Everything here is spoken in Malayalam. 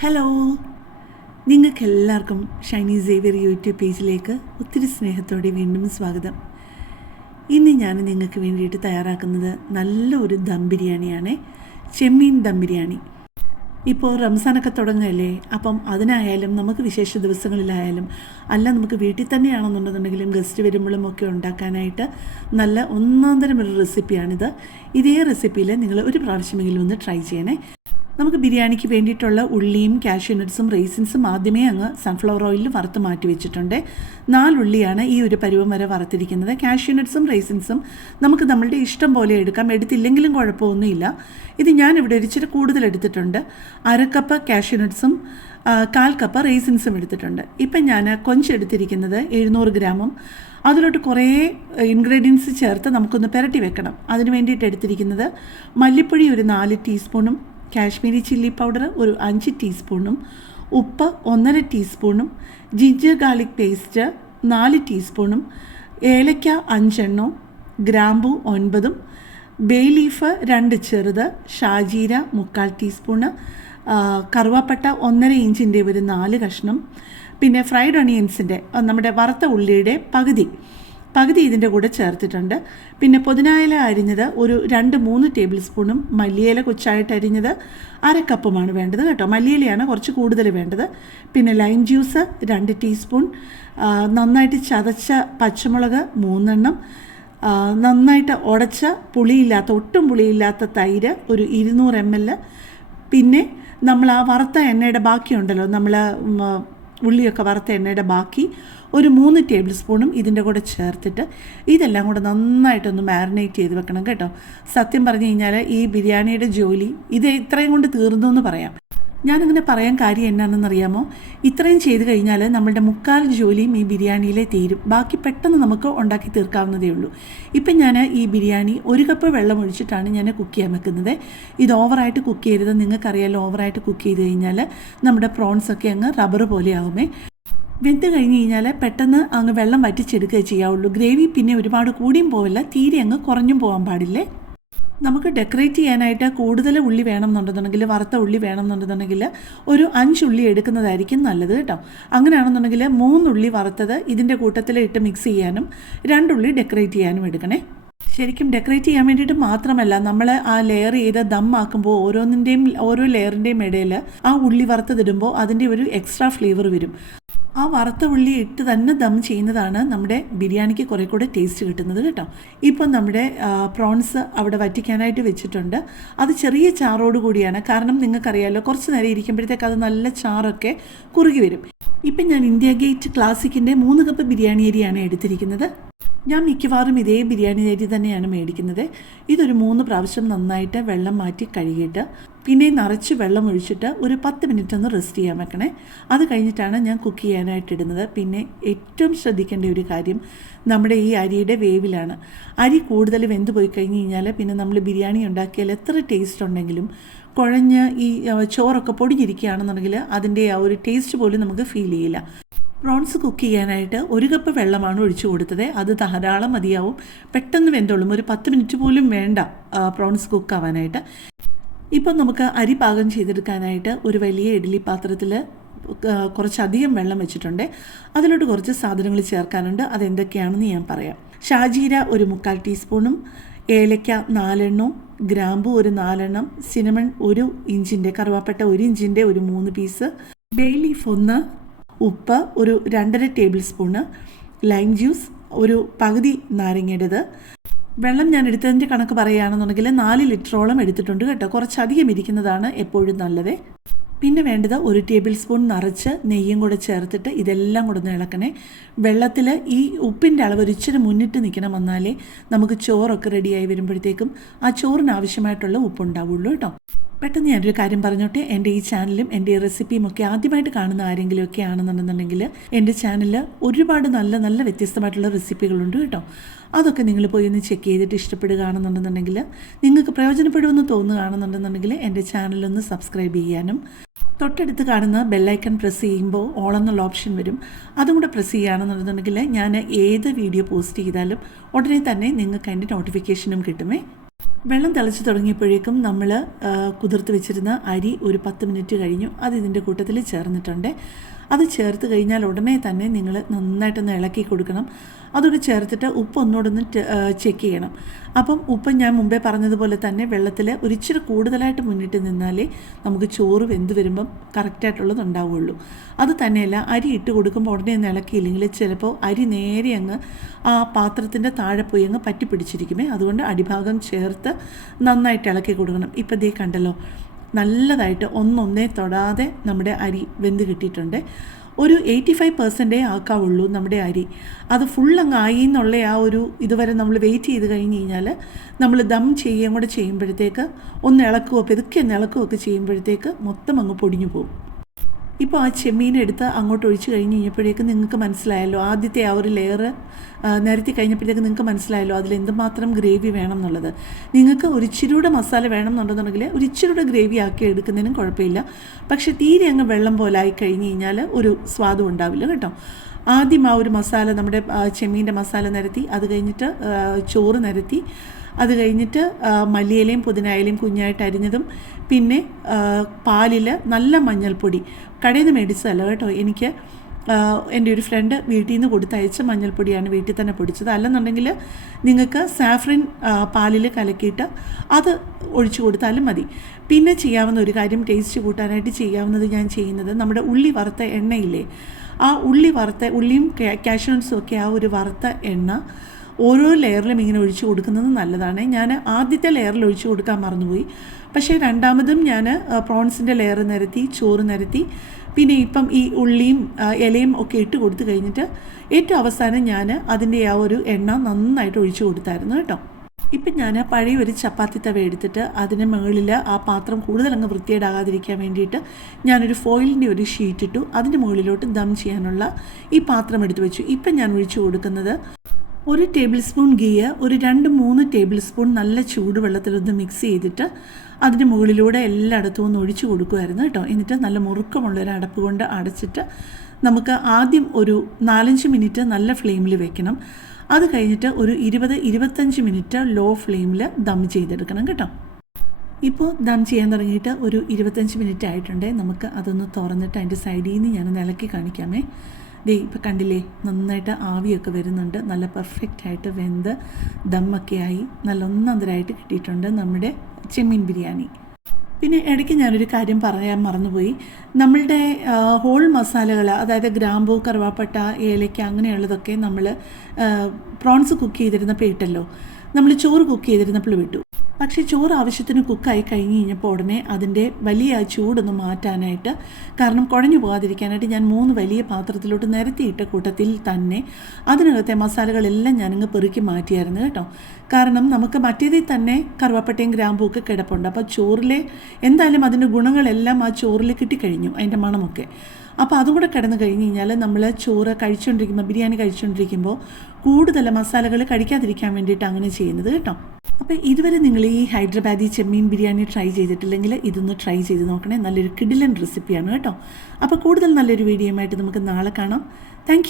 ഹലോ നിങ്ങൾക്ക് എല്ലാവർക്കും ഷൈനി സേവിയർ യൂട്യൂബ് പേജിലേക്ക് ഒത്തിരി സ്നേഹത്തോടെ വീണ്ടും സ്വാഗതം. ഇന്ന് ഞാൻ നിങ്ങൾക്ക് വേണ്ടിയിട്ട് തയ്യാറാക്കുന്നത് നല്ല ഒരു ദം ബിരിയാണിയാണ് ചെമ്മീൻ ദം ബിരിയാണി. ഇപ്പോൾ റംസാനൊക്കെ തുടങ്ങുകയല്ലേ അപ്പം അതിനായാലും നമുക്ക് വിശേഷ ദിവസങ്ങളിലായാലും അല്ല നമുക്ക് വീട്ടിൽ തന്നെയാണെന്നുണ്ടെന്നുണ്ടെങ്കിലും ഗസ്റ്റ് വരുമ്പോഴും ഒക്കെ ഉണ്ടാക്കാനായിട്ട് നല്ല ഒന്നാന്തരം ഒരു റെസിപ്പിയാണിത് ഇതേ റെസിപ്പിയിൽ നിങ്ങൾ ഒരു പ്രാവശ്യമെങ്കിലും ഒന്ന് ട്രൈ ചെയ്യണേ. നമുക്ക് ബിരിയാണിക്ക് വേണ്ടിയിട്ടുള്ള ഉള്ളിയും കാഷ്യൂ നട്ട്സും റേസിൻസും ആദ്യമേ അങ്ങ് സൺഫ്ലവർ ഓയിലിൽ വറുത്ത് മാറ്റി വെച്ചിട്ടുണ്ട്. നാലുള്ളിയാണ് ഈ ഒരു പരുവം വരെ വറുത്തിരിക്കുന്നത്. കാഷ്യൂ നട്ട്സും റേസിൻസും നമുക്ക് നമ്മളുടെ ഇഷ്ടം പോലെ എടുക്കാം. എടുത്തില്ലെങ്കിലും കുഴപ്പമൊന്നുമില്ല. ഇത് ഞാൻ ഇവിടെ ഇച്ചിരി കൂടുതൽ എടുത്തിട്ടുണ്ട്. അരക്കപ്പ് കാഷ്യൂ നട്ട്സും കാൽ കപ്പ് റേസിൻസും എടുത്തിട്ടുണ്ട്. ഇപ്പം ഞാൻ കൊഞ്ചെടുത്തിരിക്കുന്നത് എഴുന്നൂറ് ഗ്രാമും. അതിലോട്ട് കുറേ ഇൻഗ്രീഡിയൻസ് ചേർത്ത് നമുക്കൊന്ന് പുരട്ടി വെക്കണം. അതിന് വേണ്ടിയിട്ട് എടുത്തിരിക്കുന്നത് മല്ലിപ്പൊടി ഒരു നാല് ടീസ്പൂണും കാശ്മീരി ചില്ലി പൗഡർ ഒരു അഞ്ച് ടീസ്പൂണും ഉപ്പ് ഒന്നര ടീസ്പൂണും ജിഞ്ചർ ഗാർലിക് പേസ്റ്റ് നാല് ടീസ്പൂണും ഏലക്ക അഞ്ചെണ്ണവും ഗ്രാമ്പു ഒൻപതും ബേ ലീഫ് രണ്ട് ചെറുത് ഷാജീര മുക്കാൽ ടീസ്പൂണ് കറുവാപ്പട്ട ഒന്നര ഇഞ്ചിന്റെ ഒരു നാല് കഷ്ണം പിന്നെ ഫ്രൈഡ് ഒണിയൻസിന്റെ നമ്മുടെ വറുത്ത ഉള്ളിയുടെ പകുതി. പകുതി ഇതിന്റെ കൂടെ ചേർത്തിട്ടുണ്ട്. പിന്നെ പുതിനായില അരിഞ്ഞത് ഒരു രണ്ട് മൂന്ന് ടേബിൾ സ്പൂണും മല്ലിയില കൊച്ചായിട്ട് അരിഞ്ഞത് അര കപ്പുമാണ് വേണ്ടത് കേട്ടോ. മല്ലിയിലയാണ് കുറച്ച് കൂടുതൽ വേണ്ടത്. പിന്നെ ലൈം ജ്യൂസ് രണ്ട് ടീസ്പൂൺ നന്നായിട്ട് ചതച്ച പച്ചമുളക് മൂന്നെണ്ണം നന്നായിട്ട് ഉടച്ച പുളിയില്ലാത്ത ഒട്ടും പുളിയില്ലാത്ത തൈര് ഒരു ഇരുന്നൂറ് എം എൽ പിന്നെ നമ്മൾ ആ വറുത്ത എണ്ണയുടെ ബാക്കിയുണ്ടല്ലോ നമ്മൾ ഉള്ളിയൊക്കെ വറുത്ത എണ്ണയുടെ ബാക്കി ഒരു മൂന്ന് ടേബിൾ സ്പൂണും ഇതിന്റെ കൂടെ ചേർത്തിട്ട് ഇതെല്ലാം കൂടെ നന്നായിട്ടൊന്ന് മാരിനേറ്റ് ചെയ്ത് വെക്കണം കേട്ടോ. സത്യം പറഞ്ഞു കഴിഞ്ഞാൽ ഈ ബിരിയാണിയുടെ ജോലി ഇത് ഇത്രയും കൊണ്ട് തീർന്നു എന്ന് പറയാം. ഞാനിങ്ങനെ പറയാൻ കാര്യം എന്നാണെന്നറിയാമോ ഇത്രയും ചെയ്തു കഴിഞ്ഞാൽ നമ്മളുടെ മുക്കാൽ ജോലിയും ഈ ബിരിയാണിയിലെ തീരും. ബാക്കി പെട്ടെന്ന് നമുക്ക് ഉണ്ടാക്കി തീർക്കാവുന്നതേ ഉള്ളൂ. ഇപ്പം ഞാൻ ഈ ബിരിയാണി ഒരു കപ്പ് വെള്ളം ഒഴിച്ചിട്ടാണ് ഞാൻ കുക്ക് ചെയ്യാൻ വെക്കുന്നത്. ഇത് ഓവറായിട്ട് കുക്ക് ചെയ്തത് നിങ്ങൾക്കറിയാലോ ഓവറായിട്ട് കുക്ക് ചെയ്ത് കഴിഞ്ഞാൽ നമ്മുടെ പ്രോൺസൊക്കെ അങ്ങ് റബ്ബർ പോലെയാകുമേ വെന്ത് കഴിഞ്ഞ് കഴിഞ്ഞാൽ പെട്ടെന്ന് അങ്ങ് വെള്ളം വറ്റിച്ചെടുക്കുക ചെയ്യാവുള്ളൂ. ഗ്രേവി പിന്നെ ഒരുപാട് കൂടിയും പോവില്ല. തീരെ അങ്ങ് കുറഞ്ഞും പോകാൻ പാടില്ലേ? നമുക്ക് ഡെക്കറേറ്റ് ചെയ്യാനായിട്ട് കൂടുതൽ ഉള്ളി വേണം എന്നുണ്ടെന്നുണ്ടെങ്കിൽ വറുത്ത ഉള്ളി വേണം എന്നുണ്ടെന്നുണ്ടെങ്കിൽ ഒരു അഞ്ചുള്ളി എടുക്കുന്നതായിരിക്കും നല്ലത് കേട്ടോ. അങ്ങനെയാണെന്നുണ്ടെങ്കിൽ മൂന്നുള്ളി വറുത്തത് ഇതിന്റെ കൂട്ടത്തിൽ ഇട്ട് മിക്സ് ചെയ്യാനും രണ്ടുള്ളി ഡെക്കറേറ്റ് ചെയ്യാനും എടുക്കണേ. ശരിക്കും ഡെക്കറേറ്റ് ചെയ്യാൻ വേണ്ടിയിട്ട് മാത്രമല്ല നമ്മൾ ആ ലെയർ ചെയ്ത് ആക്കുമ്പോൾ ഓരോന്നിന്റെയും ഓരോ ലെയറിന്റെയും ഇടയിൽ ആ ഉള്ളി വറുത്തതിടുമ്പോൾ അതിന്റെ ഒരു എക്സ്ട്രാ ഫ്ലേവർ വരും. ആ വറുത്ത ഉള്ളി ഇട്ട് തന്നെ ദം ചെയ്യുന്നതാണ് നമ്മുടെ ബിരിയാണിക്ക് കുറേ കൂടെ ടേസ്റ്റ് കിട്ടുന്നത് കേട്ടോ. ഇപ്പം നമ്മുടെ പ്രോൺസ് അവിടെ വറ്റിക്കാനായിട്ട് വെച്ചിട്ടുണ്ട്. അത് ചെറിയ ചാറോട് കൂടിയാണ്. കാരണം നിങ്ങൾക്കറിയാമല്ലോ കുറച്ച് നേരം ഇരിക്കുമ്പോഴത്തേക്ക് അത് നല്ല ചാറൊക്കെ കുറുകി വരും. ഇപ്പം ഞാൻ ഇന്ത്യ ഗേറ്റ് ക്ലാസിക്കിന്റെ മൂന്ന് കപ്പ് ബിരിയാണി അരിയാണ് എടുത്തിരിക്കുന്നത്. ഞാൻ മിക്കവാറും ഇതേ ബിരിയാണി അരി തന്നെയാണ് മേടിക്കുന്നത്. ഇതൊരു മൂന്ന് പ്രാവശ്യം നന്നായിട്ട് വെള്ളം മാറ്റി കഴുകിയിട്ട് പിന്നെ നിറച്ച് വെള്ളം ഒഴിച്ചിട്ട് ഒരു പത്ത് മിനിറ്റ് ഒന്ന് റെസ്റ്റ് ചെയ്യാൻ വെക്കണേ. അത് കഴിഞ്ഞിട്ടാണ് ഞാൻ കുക്ക് ചെയ്യാനായിട്ട് ഇടുന്നത്. പിന്നെ ഏറ്റവും ശ്രദ്ധിക്കേണ്ട ഒരു കാര്യം നമ്മുടെ ഈ അരിയുടെ വേവിലാണ്. അരി കൂടുതൽ വെന്ത് പോയി കഴിഞ്ഞ് കഴിഞ്ഞാൽ പിന്നെ നമ്മൾ ബിരിയാണി ഉണ്ടാക്കിയാൽ എത്ര ടേസ്റ്റ് ഉണ്ടെങ്കിലും കുഴഞ്ഞ് ഈ ചോറൊക്കെ പൊടിഞ്ഞിരിക്കുകയാണെന്നുണ്ടെങ്കിൽ അതിന്റെ ആ ഒരു ടേസ്റ്റ് പോലും നമുക്ക് ഫീൽ ചെയ്യില്ല. പ്രോൺസ് കുക്ക് ചെയ്യാനായിട്ട് ഒരു കപ്പ് വെള്ളമാണ് ഒഴിച്ചു കൊടുത്തത്. അത് ധാരാളം മതിയാവും. പെട്ടെന്ന് വെന്തോളും. ഒരു പത്ത് മിനിറ്റ് പോലും വേണ്ട പ്രോൺസ് കുക്ക് ആവാനായിട്ട്. ഇപ്പം നമുക്ക് അരി പാകം ചെയ്തെടുക്കാനായിട്ട് ഒരു വലിയ ഇഡ്ഡലി പാത്രത്തിൽ കുറച്ചധികം വെള്ളം വെച്ചിട്ടുണ്ട്. അതിലോട്ട് കുറച്ച് സാധനങ്ങൾ ചേർക്കാനുണ്ട്. അതെന്തൊക്കെയാണെന്ന് ഞാൻ പറയാം. ഷാജീര ഒരു മുക്കാൽ ടീസ്പൂണും ഏലയ്ക്ക നാലെണ്ണവും ഗ്രാമ്പു ഒരു നാലെണ്ണം സിനമൺ ഒരു ഇഞ്ചിന്റെ കറുവാപ്പട്ട ഒരു ഇഞ്ചിന്റെ ഒരു മൂന്ന് പീസ് ബേ ലീഫ് ഒന്ന് ഉപ്പ് ഒരു രണ്ടര ടേബിൾ സ്പൂണ് ലൈം ജ്യൂസ് ഒരു പകുതി നാരങ്ങയുടേത് വെള്ളം ഞാൻ എടുത്തതിന്റെ കണക്ക് പറയുകയാണെന്നുണ്ടെങ്കിൽ നാല് ലിറ്ററോളം എടുത്തിട്ടുണ്ട് കേട്ടോ. കുറച്ചധികം ഇരിക്കുന്നതാണ് എപ്പോഴും നല്ലത്. പിന്നെ വേണ്ടത് ഒരു ടേബിൾ സ്പൂൺ നിറച്ച് നെയ്യും കൂടെ ചേർത്തിട്ട് ഇതെല്ലാം കൂടെ ഒന്ന് ഇളക്കണേ. വെള്ളത്തിൽ ഈ ഉപ്പിന്റെ അളവ് ഒരിച്ചിരി മുന്നിട്ട് നിൽക്കണം എന്നാലേ നമുക്ക് ചോറൊക്കെ റെഡിയായി വരുമ്പോഴത്തേക്കും ആ ചോറിന് ആവശ്യമായിട്ടുള്ള ഉപ്പുണ്ടാവുള്ളൂ കേട്ടോ. പെട്ടെന്ന് ഞാനൊരു കാര്യം പറഞ്ഞോട്ടെ? എന്റെ ഈ ചാനലും എന്റെ ഈ റെസിപ്പിയും ഒക്കെ ആദ്യമായിട്ട് കാണുന്ന ആരെങ്കിലുമൊക്കെ ആണെന്നുണ്ടെന്നുണ്ടെങ്കിൽ എന്റെ ചാനലിൽ ഒരുപാട് നല്ല നല്ല വ്യത്യസ്തമായിട്ടുള്ള റെസിപ്പികളുണ്ട് കേട്ടോ. അതൊക്കെ നിങ്ങൾ പോയി ഒന്ന് ചെക്ക് ചെയ്തിട്ട് ഇഷ്ടപ്പെടുകയാണെന്നുണ്ടെന്നുണ്ടെങ്കിൽ നിങ്ങൾക്ക് പ്രയോജനപ്പെടുമെന്ന് തോന്നുകയാണെന്നുണ്ടെന്നുണ്ടെങ്കിൽ എന്റെ ചാനലൊന്ന് സബ്സ്ക്രൈബ് ചെയ്യാനും. തൊട്ടടുത്ത് കാണുന്ന ബെല്ലൈക്കൺ പ്രസ് ചെയ്യുമ്പോൾ ഓൾ എന്നുള്ള ഓപ്ഷൻ വരും. അതും കൂടെ പ്രസ് ചെയ്യുകയാണെന്നുണ്ടെന്നുണ്ടെങ്കിൽ ഞാൻ ഏത് വീഡിയോ പോസ്റ്റ് ചെയ്താലും ഉടനെ തന്നെ നിങ്ങൾക്ക് അതിന്റെ നോട്ടിഫിക്കേഷനും കിട്ടുമേ. വെള്ളം തിളച്ച് തുടങ്ങിയപ്പോഴേക്കും നമ്മൾ കുതിർത്ത് വെച്ചിരുന്ന അരി ഒരു പത്ത് മിനിറ്റ് കഴിഞ്ഞു. അത് ഇതിന്റെ കൂട്ടത്തിൽ ചേർന്നിട്ടുണ്ട്. അത് ചേർത്ത് കഴിഞ്ഞാൽ ഉടനെ തന്നെ നിങ്ങൾ നന്നായിട്ടൊന്ന് ഇളക്കി കൊടുക്കണം. അതോടെ ചേർത്തിട്ട് ഉപ്പ് ഒന്നുകൂടെ ചെക്ക് ചെയ്യണം. അപ്പം ഉപ്പ് ഞാൻ മുമ്പേ പറഞ്ഞതുപോലെ തന്നെ വെള്ളത്തിൽ ഒരിച്ചിരി കൂടുതലായിട്ട് മുന്നിട്ട് നിന്നാലേ നമുക്ക് ചോറ് വെന്ത് വരുമ്പം കറക്റ്റായിട്ടുള്ളത് ഉണ്ടാവുള്ളൂ. അത് തന്നെയല്ല അരി ഇട്ട് കൊടുക്കുമ്പോൾ ഉടനെ ഒന്ന് ഇളക്കിയില്ലെങ്കിൽ ചിലപ്പോൾ അരി നേരെ അങ്ങ് ആ പാത്രത്തിന്റെ താഴെ പോയി അങ്ങ് പറ്റി പിടിച്ചിരിക്കുമേ അതുകൊണ്ട് അടിഭാഗം ചേർത്ത് നന്നായിട്ട് ഇളക്കി കൊടുക്കണം. ഇപ്പം ദേ കണ്ടല്ലോ നല്ലതായിട്ട് ഒന്നൊന്നേ തൊടാതെ നമ്മുടെ അരി വെന്ത് കിട്ടിയിട്ടുണ്ട്. ഒരു എയ്റ്റി ഫൈവ് പെർസെന്റേ ആക്കാവുള്ളൂ നമ്മുടെ അരി. അത് ഫുൾ അങ്ങ് ആയി എന്നുള്ള ആ ഒരു ഇതുവരെ നമ്മൾ വെയിറ്റ് ചെയ്ത് കഴിഞ്ഞ് കഴിഞ്ഞാൽ നമ്മൾ ദം ചെയ്യുകയും കൂടെ ചെയ്യുമ്പോഴത്തേക്ക് ഒന്ന് ഇളക്കുകയോ പെതുക്കെ ഒന്ന് ഇളക്കുകയൊക്കെ ചെയ്യുമ്പോഴത്തേക്ക് മൊത്തം അങ്ങ് പൊടിഞ്ഞു പോകും. ഇപ്പോൾ ആ ചെമ്മീൻ എടുത്ത് അങ്ങോട്ട് ഒഴിച്ചു കഴിഞ്ഞ് കഴിഞ്ഞപ്പോഴേക്ക് നിങ്ങൾക്ക് മനസ്സിലായല്ലോ. ആദ്യത്തെ ആ ഒരു ലെയർ നിരത്തി കഴിഞ്ഞപ്പോഴത്തേക്ക് നിങ്ങൾക്ക് മനസ്സിലായല്ലോ അതിൽ എന്തുമാത്രം ഗ്രേവി വേണം എന്നുള്ളത് നിങ്ങൾക്ക് ഒരു ഇച്ചിരിയുടെ മസാല വേണം എന്നുണ്ടെന്നുണ്ടെങ്കിൽ ഒരു ഇച്ചിരിയുടെ ഗ്രേവി ആക്കി എടുക്കുന്നതിനും കുഴപ്പമില്ല. പക്ഷെ തീരെ അങ്ങ് വെള്ളം പോലെ ആയി കഴിഞ്ഞ് കഴിഞ്ഞാൽ ഒരു സ്വാദും ഉണ്ടാവില്ല കേട്ടോ. ആദ്യം ആ ഒരു മസാല നമ്മുടെ ചെമ്മീന്റെ മസാല നിരത്തി അത് കഴിഞ്ഞിട്ട് ചോറ് നിരത്തി അത് കഴിഞ്ഞിട്ട് മല്ലിയിലയും പുതിനായിലയും കുഞ്ഞായിട്ട് അരിഞ്ഞതും പിന്നെ പാലിൽ നല്ല മഞ്ഞൾപ്പൊടി. കടയിൽ നിന്ന് മേടിച്ചതല്ല കേട്ടോ. എനിക്ക് എന്റെ ഒരു ഫ്രണ്ട് വീട്ടിൽ നിന്ന് കൊടുത്തയച്ച മഞ്ഞൾപ്പൊടിയാണ് വീട്ടിൽ തന്നെ പൊടിച്ചത്. അല്ലെന്നുണ്ടെങ്കിൽ നിങ്ങൾക്ക് സാഫ്രിൻ പാലിൽ കലക്കിയിട്ട് അത് ഒഴിച്ചു കൊടുത്താലും മതി. പിന്നെ ചെയ്യാവുന്ന ഒരു കാര്യം ടേസ്റ്റ് കൂട്ടാനായിട്ട് ചെയ്യാവുന്നത് ഞാൻ ചെയ്യുന്നത് നമ്മുടെ ഉള്ളി വറുത്ത എണ്ണയില്ലേ? ആ ഉള്ളി വറുത്ത ഉള്ളിയും കാഷ്യൂൺസും ഒക്കെ ആ ഒരു വറുത്ത എണ്ണ ഓരോ ലെയറിലും ഇങ്ങനെ ഒഴിച്ചു കൊടുക്കുന്നത് നല്ലതാണ്. ഞാൻ ആദ്യത്തെ ലെയറിൽ ഒഴിച്ചു കൊടുക്കാൻ മറന്നുപോയി. പക്ഷേ രണ്ടാമതും ഞാൻ പ്രോൺസിന്റെ ലെയർ നിരത്തി ചോറ് നിരത്തി പിന്നെ ഇപ്പം ഈ ഉള്ളിയും ഇലയും ഒക്കെ ഇട്ട് കൊടുത്തു കഴിഞ്ഞിട്ട് ഏറ്റവും അവസാനം ഞാൻ അതിന്റെ ആ ഒരു എണ്ണ നന്നായിട്ട് ഒഴിച്ചു കൊടുത്തായിരുന്നു കേട്ടോ. ഇപ്പം ഞാൻ പഴയ ഒരു ചപ്പാത്തി തവ എടുത്തിട്ട് അതിന് മുകളിൽ ആ പാത്രം കൂടുതൽ അങ്ങ് വൃത്തിയേടാകാതിരിക്കാൻ വേണ്ടിയിട്ട് ഞാനൊരു ഫോയിലിന്റെ ഒരു ഷീറ്റ് ഇട്ടു. അതിന്റെ മുകളിലോട്ട് ദം ചെയ്യാനുള്ള ഈ പാത്രം എടുത്തു വെച്ചു. ഇപ്പം ഞാൻ ഒഴിച്ചു കൊടുക്കുന്നത് ഒരു ടേബിൾ സ്പൂൺ ഗീയ് ഒരു രണ്ട് മൂന്ന് ടേബിൾ സ്പൂൺ നല്ല ചൂടുവെള്ളത്തിലൊന്ന് മിക്സ് ചെയ്തിട്ട് അതിന് മുകളിലൂടെ എല്ലായിടത്തും ഒന്ന് ഒഴിച്ചു കൊടുക്കുമായിരുന്നു കേട്ടോ. എന്നിട്ട് നല്ല മുറുക്കമുള്ള ഒരു അടപ്പ് കൊണ്ട് അടച്ചിട്ട് നമുക്ക് ആദ്യം ഒരു നാലഞ്ച് മിനിറ്റ് നല്ല ഫ്ലെയിമിൽ വെക്കണം. അത് കഴിഞ്ഞിട്ട് ഒരു ഇരുപത് ഇരുപത്തഞ്ച് മിനിറ്റ് ലോ ഫ്ലെയിമിൽ ദം ചെയ്തെടുക്കണം കേട്ടോ. ഇപ്പോൾ ദം ചെയ്യാൻ തുടങ്ങിയിട്ട് ഒരു ഇരുപത്തഞ്ച് മിനിറ്റ് ആയിട്ടുണ്ട്. നമുക്ക് അതൊന്ന് തുറന്നിട്ട് അതിന്റെ സൈഡിൽ നിന്ന് ഞാൻ ഇളക്കി കാണിക്കാമേ. ദേ ഇപ്പം കണ്ടില്ലേ? നന്നായിട്ട് ആവിയൊക്കെ വരുന്നുണ്ട്. നല്ല പെർഫെക്റ്റ് ആയിട്ട് വെന്ത് ദമ്മൊക്കെ ആയി. നല്ല ഒന്നന്തരായിട്ട് കിട്ടിയിട്ടുണ്ട് നമ്മുടെ ചെമ്മീൻ ബിരിയാണി. പിന്നെ ഇടയ്ക്ക് ഞാനൊരു കാര്യം പറയാൻ മറന്നുപോയി. നമ്മളുടെ ഹോൾ മസാലകൾ അതായത് ഗ്രാമ്പു കറുവാപ്പട്ട ഏലയ്ക്ക അങ്ങനെയുള്ളതൊക്കെ നമ്മൾ പ്രോൺസ് കുക്ക് ചെയ്തിരുന്നപ്പോൾ ഇട്ടല്ലോ നമ്മൾ ചോറ് കുക്ക് ചെയ്തിരുന്നപ്പോൾ വിട്ടു. പക്ഷേ ചോറ് ആവശ്യത്തിന് കുക്കായി കഴിഞ്ഞ് കഴിഞ്ഞപ്പോൾ ഉടനെ അതിന്റെ വലിയ ചൂടൊന്ന് മാറ്റാനായിട്ട് കാരണം കുഴഞ്ഞു പോകാതിരിക്കാനായിട്ട് ഞാൻ മൂന്ന് വലിയ പാത്രത്തിലോട്ട് നിരത്തിയിട്ട കൂട്ടത്തിൽ തന്നെ അതിനകത്തെ മസാലകളെല്ലാം ഞാനങ്ങ് പെറുക്കി മാറ്റിയായിരുന്നു കേട്ടോ. കാരണം നമുക്ക് മറ്റേതിൽ തന്നെ കറുവപ്പട്ടയും ഗ്രാമ്പും ഒക്കെ കിടപ്പുണ്ട്. അപ്പോൾ ചോറിലെ എന്തായാലും അതിന്റെ ഗുണങ്ങളെല്ലാം ആ ചോറിൽ കിട്ടിക്കഴിഞ്ഞു അതിന്റെ മണമൊക്കെ. അപ്പോൾ അതും കൂടെ കിടന്ന് കഴിഞ്ഞ് കഴിഞ്ഞാൽ നമ്മൾ ചോറ് കഴിച്ചുകൊണ്ടിരിക്കുമ്പോൾ ബിരിയാണി കഴിച്ചുകൊണ്ടിരിക്കുമ്പോൾ കൂടുതൽ മസാലകൾ കഴിക്കാതിരിക്കാൻ വേണ്ടിയിട്ട് അങ്ങനെ ചെയ്യുന്നത് കേട്ടോ. അപ്പോൾ ഇതുവരെ നിങ്ങൾ ഈ ഹൈദരാബാദി ചെമ്മീൻ ബിരിയാണി ട്രൈ ചെയ്തിട്ടില്ലെങ്കിൽ ഇതൊന്ന് ട്രൈ ചെയ്ത് നോക്കണേ. നല്ലൊരു കിഡിലൻ റെസിപ്പിയാണ് കേട്ടോ. അപ്പോൾ കൂടുതൽ നല്ലൊരു വീഡിയോയുമായിട്ട് നമുക്ക് നാളെ കാണാം. താങ്ക്